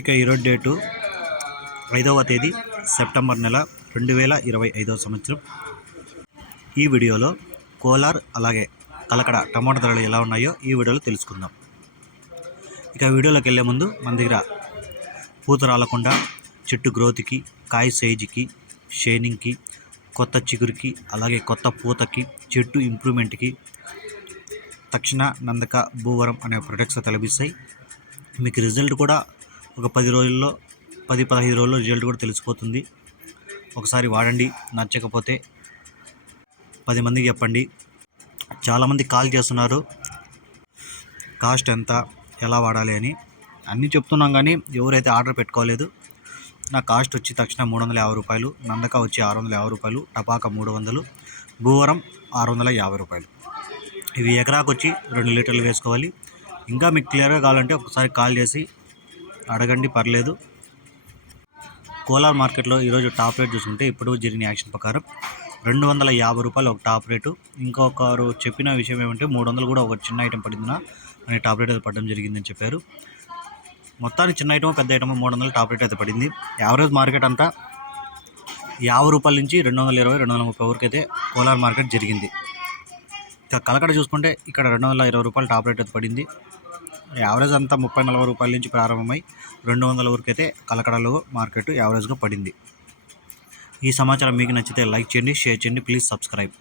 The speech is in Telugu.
ఇక ఈరోజు డేటు ఐదవ తేదీ సెప్టెంబర్ నెల రెండు వేల ఇరవై ఐదవ సంవత్సరం. ఈ వీడియోలో కోలార్ అలాగే కలకడ టమాటా ధరలు ఎలా ఉన్నాయో ఈ వీడియోలో తెలుసుకుందాం. ఇక వీడియోలోకి వెళ్ళే ముందు మన దగ్గర పూత రాలకుండా చెట్టు గ్రోత్కి కాయ సైజుకి షైనింగ్కి కొత్త చిగురికి అలాగే కొత్త పూతకి చెట్టు ఇంప్రూవ్మెంట్కి తక్షణ నందక భూవరం అనే ప్రొడక్ట్స్ లభిస్తాయి మీకు రిజల్ట్ కూడా ఒక పది రోజుల్లో పది పదహైదు రోజుల్లో రిజల్ట్ కూడా తెలిసిపోతుంది. ఒకసారి వాడండి నచ్చకపోతే పది మందికి చెప్పండి. చాలామంది కాల్ చేస్తున్నారు కాస్ట్ ఎంత ఎలా వాడాలి అని. అన్నీ చెప్తున్నాం కానీ ఎవరైతే ఆర్డర్ పెట్టుకోలేదు నా కాస్ట్ వచ్చి తక్షణ మూడు వందల యాభై రూపాయలు నందక వచ్చి ఆరు వందల యాభై రూపాయలు టపాక మూడు వందలు భూవరం ఆరు వందల యాభై రూపాయలు. ఇవి ఎకరాకు వచ్చి రెండు లీటర్లు వేసుకోవాలి. ఇంకా మీకు క్లియర్గా కావాలంటే ఒకసారి కాల్ చేసి అడగండి పర్లేదు. కోలార్ మార్కెట్లో ఈరోజు టాప్ రేట్ చూసుకుంటే ఇప్పుడు జరిగిన యాక్షన్ ప్రకారం రెండు వందల యాభై రూపాయలు ఒక టాప్ రేటు. ఇంకొకరు చెప్పిన విషయం ఏమంటే మూడు వందలు కూడా ఒక చిన్న ఐటెం పడిందిన అనే టాప్ రేట్ అయితే పడడం జరిగిందని చెప్పారు. మొత్తానికి చిన్న ఐటమ్ పెద్ద ఐటమ్ మూడు వందలు టాప్ రేట్ అయితే పడింది. యావరేజ్ మార్కెట్ అంతా యాభై రూపాయల నుంచి రెండు వందల ఇరవై రెండు వందల ముప్పై వరకు అయితే కోలార్ మార్కెట్ జరిగింది. ఇక కలకడ చూసుకుంటే ఇక్కడ రెండు వందల ఇరవై రూపాయలు టాప్ రేట్ అయితే పడింది. యావరేజ్ అంతా ముప్పై నలభై రూపాయల నుంచి ప్రారంభమై రెండు వందల వరకు అయితే కలకడలో మార్కెట్ యావరేజ్గా పడింది. ఈ సమాచారం మీకు నచ్చితే లైక్ చేయండి షేర్ చేయండి ప్లీజ్ సబ్స్క్రైబ్.